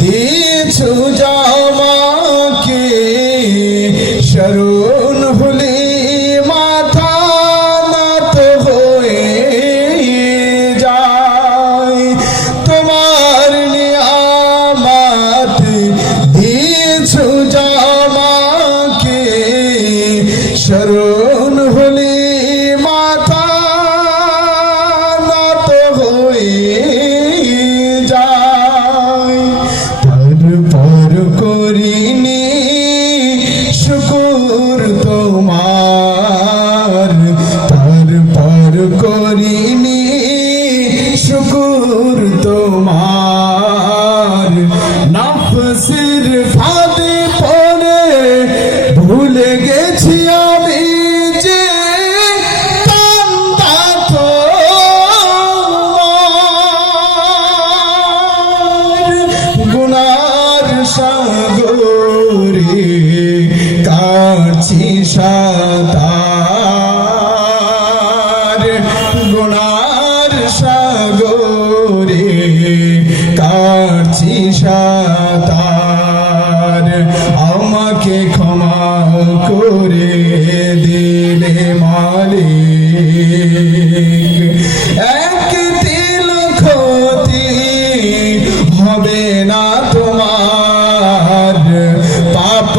দিছু জামাকে শরণ হলে করিনি শুকুর তোমার তারপর করিনি শুকুর তোমার। নফসের ফাঁদে পড়ে ভুলে সাতার গুনার সাগরে কাছি সাতার। আমাকে ক্ষমা করে দিলে মালিক এক তিল না তোমার। পাপ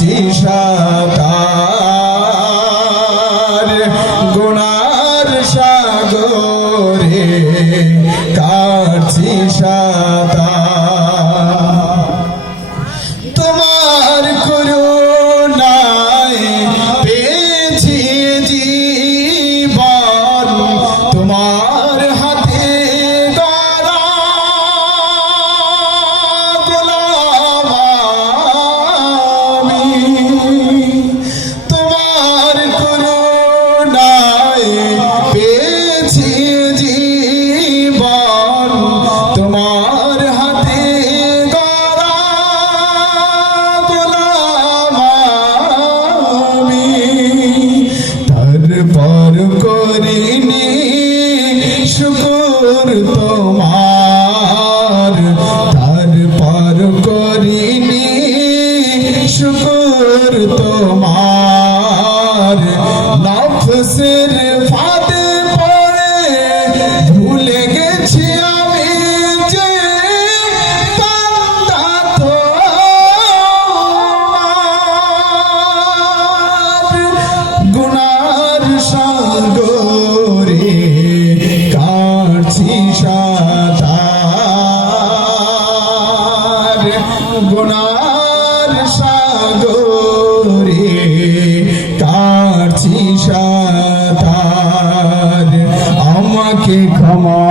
সাতার পেয়েছি জীবন তোমার হাতে। তারপর করিনি শুকুর তোমার তারপর করিনি শুকুর তোমার নফসের ফাঁদে গুনার সাগরে কাছি সাতার। আমাকে ক্ষমা